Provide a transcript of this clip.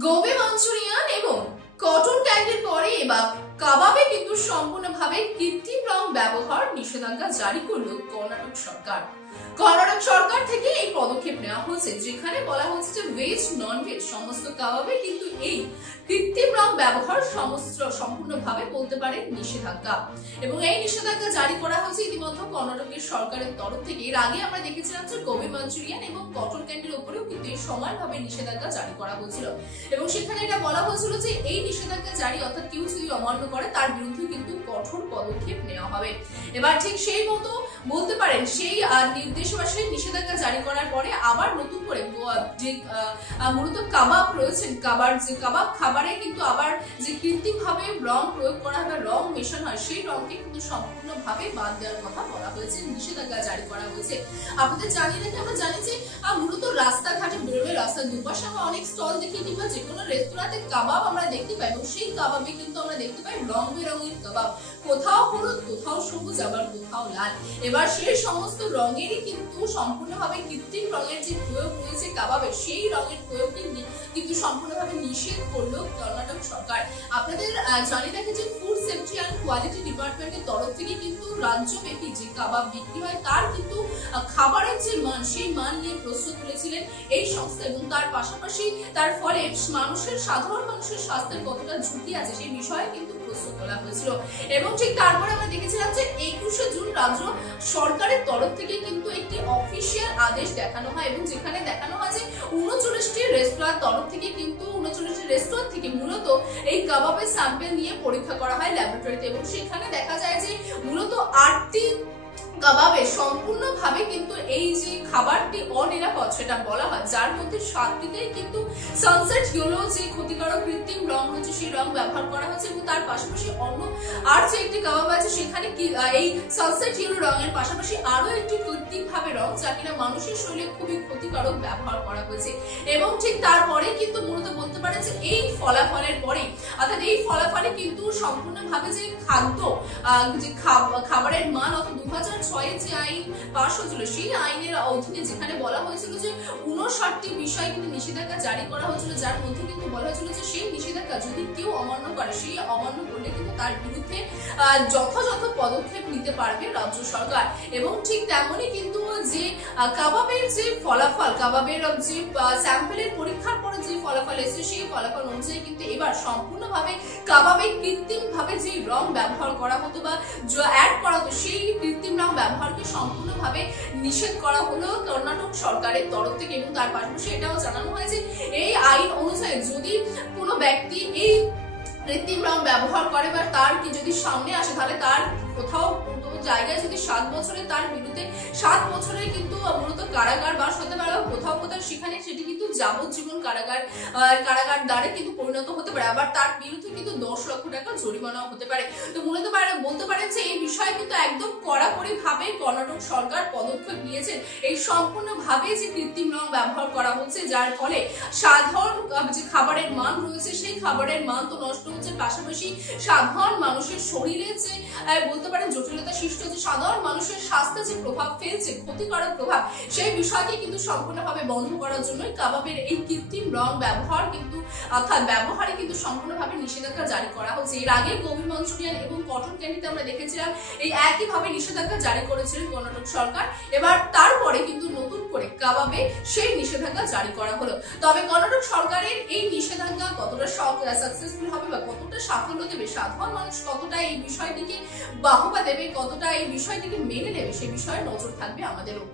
Gobi Manchurian এবং cotton ক্যান্ডির পরে এবার কাবাবে কিন্তু সম্পূর্ণভাবে কৃত্রিম রং ব্যবহার নিষেধাজ্ঞা জারি করলো কর্ণাটক সরকার। কর্ণাটক সরকার থেকে এই পদক্ষেপ নেওয়া হয়েছে, যেখানে বলা হচ্ছে যে ভেজ নন ভেজ সমস্ত কাবাবে কিন্তু এই কৃত্রিম রং ব্যবহার সম্পূর্ণভাবে বলতে পারে নিষেধাজ্ঞা। এবং এই নিষেধাজ্ঞা জারি করা হয়েছে ইতিমধ্যে কর্ণাটকের সরকারের তরফ থেকে। এর আগে আমরা দেখেছিলাম যে গোবি মাঞ্চুরিয়ান এবং কটন ক্যান্ডির উপরেও কিন্তু এই সমানভাবে নিষেধাজ্ঞা জারি করা হয়েছিল, এবং সেখানে এটা বলা হয়েছিল যে এই নিষেধাজ্ঞা জারি অর্থাৎ কেউ যদি অমান্য করে তার বিরুদ্ধে কিন্তু কঠোর পদক্ষেপ নেওয়া হবে। এবার ঠিক সেই মতো বলতে পারেন সেই নির্দেশ বা সেই নিষেধাজ্ঞা জারি করার পরে আবার নতুন করে যে মূলত কাবাব রয়েছেন, কাবাব খাবারে কিন্তু আবার যে কৃত্রিম ভাবে রং প্রয়োগ করা হয়, রং মেশানো হয়, সেই রংকে কিন্তু সম্পূর্ণভাবে বাদ দেওয়ার কথা বলা হয়েছে, নিষেধাজ্ঞা জারি করা হয়েছে। আপনাদের জানিয়ে রাখি, আমরা জানি যে মূলত রাস্তাঘাটে বেরোলে রাস্তার দুপাশে আমরা অনেক স্টল দেখি কিংবা যে কোনো রেস্তোরাঁতে কাবাব আমরা দেখতে পাই, এবং সেই কাবাবে কিন্তু আমরা দেখতে পাই রং বেরঙের কাবাব, কোথাও হলুদ, কোথাও সবুজ, আবার কোথাও লাল। এবার সেই সমস্ত রঙেরই কিন্তু সম্পূর্ণভাবে কৃত্রিম রঙের যে প্রয়োগ রয়েছে কাবাবে, সেই রঙের প্রয়োগ কিন্তু সম্পূর্ণভাবে নিষেধ করলো কর্ণাটক সরকার। আপনাদের জানিয়ে রাখি যে ফুড সেফটি অ্যান্ড কোয়ালিটি ডিপার্টমেন্টের তরফ থেকে কিন্তু রাজ্যব্যাপী যে কাবাব বিক্রি হয় তার কিন্তু খাবারের যে মান, সেই মান নিয়ে প্রশ্ন তুলেছিলেন এই সংস্থা, এবং তার পাশাপাশি তার ফলে সাধারণ মানুষের স্বাস্থ্যের কতটা ঝুঁকি আছে সেই বিষয়ে কিন্তু প্রশ্ন তোলা হয়েছিল। এবং ঠিক তারপরে আমরা দেখেছিলাম যে 21শে জুন রাজ্য সরকারের তরফ থেকে কিন্তু একটি অফিসিয়াল আদেশ দেখানো হয়, এবং যেখানে দেখানো হয় যে 39টি রেস্তোরাঁর তরফ থেকে কিন্তু 39টি রেস্তোরাঁ থেকে মূলত এই কাবাবের স্যাম্পল নিয়ে পরীক্ষা করা হয় ল্যাবরেটরিতে, এবং সেখানে দেখা যায় যে মূলত 8টি কাবাবে সম্পূর্ণভাবে কিন্তু এই যে খাবারটি অনিরাপদ সেটা বলা হয়, যার মধ্যে 7টিতেই কিন্তু সানসেট ইয়েলো যে ক্ষতিকারক কৃত্রিম রং হচ্ছে সেই রং ব্যবহার করা হয়েছে, এবং তার পাশাপাশি অন্য আর যে একটি কাবাব আছে সেখানে এই সানসেট ইয়েলো রঙের পাশাপাশি আরো একটি কৃত্রিম ভাবে রং যা কিনা মানুষের শরীরে খুবই ক্ষতিকারক ব্যবহার করা হয়েছে। এবং ঠিক তারপরে কিন্তু মূলত বলতে পারে যে এই ফলাফলের পরে, অর্থাৎ এই ফলাফলে কিন্তু সম্পূর্ণভাবে যে খাদ্য যে খাবারের মান অর্থাৎ 2006 যে আইন পাশ হয়েছিল সেই আইনের অধীনে যেখানে বলা হয়েছিল যে 59টি বিষয় কিন্তু নিষেধাজ্ঞা জারি করা হয়েছিল, যার মধ্যে কিন্তু বলা হয়েছিল যে সেই নিষেধাজ্ঞা যদি কেউ অমান্য করে, সেই অমান্য করলে কিন্তু তার বিরুদ্ধে যথাযথ পদক্ষেপ নিতে পারবে রাজ্য সরকার। এবং ঠিক তেমনই কিন্তু যে কাবাবের যে ফলাফল, কাবাবের যে স্যাম্পলের পরীক্ষার পরে যে ফলাফল এসেছে সেই ফলাফল অনুযায়ী কিন্তু এবার সম্পূর্ণভাবে কাবাবে কৃত্রিম ভাবে যে রং ব্যবহার করা হতো বা অ্যাড করা হতো সেই কৃত্রিম রং ব্যবহারকে সম্পূর্ণভাবে নিষেধ করা হলো কর্ণাটক সরকারের তরফ থেকে। এবং তার পাশাপাশি এটাও জানানো হয় যে এই আইন অনুযায়ী যদি কোনো ব্যক্তি এই কৃত্রিম রং ব্যবহার করে বা তার কি যদি সামনে আসে, তাহলে তার কোথাও জায়গায় যদি 7 বছরে তার বিরুদ্ধে 7 বছরের কিন্তু মূলত কারাগার বাস হতে পারে, কোথাও সেখানে সেটি কিন্তু যাবজ্জীবন কারাগার দ্বারে কিন্তু পরিণত হতে পারে, আবার তার বিরুদ্ধে কিন্তু 10 লক্ষ টাকা জরিমানাও হতে পারে। তো মূলত বলতে পারেন যে এই বিষয়ে কিন্তু একদম কড়াকড়ি ভাবে কর্ণাটক সরকার পদক্ষেপ নিয়েছেন। এই সম্পূর্ণভাবে যে কৃত্রিম রং ব্যবহার করা হচ্ছে, যার ফলে সাধারণ যে খাবারের মান রয়েছে সেই খাবারের মান তো নষ্ট হচ্ছে, পাশাপাশি সাধারণ মানুষের শরীরে যে বলতে পারেন জটিলতা সৃষ্টি হচ্ছে, সাধারণ মানুষের স্বাস্থ্যে যে প্রভাব ফেলছে, ক্ষতিকারক প্রভাব, সেই বিষয়কে কিন্তু সম্পূর্ণভাবে বন্ধ করার জন্য কাবাবের এই কৃত্রিম রং ব্যবহার কিন্তু অর্থাৎ ব্যবহারে কিন্তু সম্পূর্ণভাবে নিষেধাজ্ঞা জারি করা হচ্ছে। এর আগে গোবি মাঞ্চুরিয়ান এবং কটন ক্যান্ডিতে আমরা দেখেছিলাম এই একইভাবে নিষেধাজ্ঞা জারি করেছিলেন কর্ণাটক সরকার। এবার তারপরে কিন্তু নতুন করে কাবাবে সেই নিষেধাজ্ঞা জারি করা হলো। তবে কর্ণাটক সরকারের এই নিষেধাজ্ঞা কতটা সাকসেসফুল হবে বা কতটা সাফল্য দেবে, সাধারণ মানুষ কতটা এই বিষয়টিকে বাহবা দেবে, কতটা এই বিষয়টিকে মেনে নেবে, সে বিষয়ে নজর থাকবে আমাদেরও।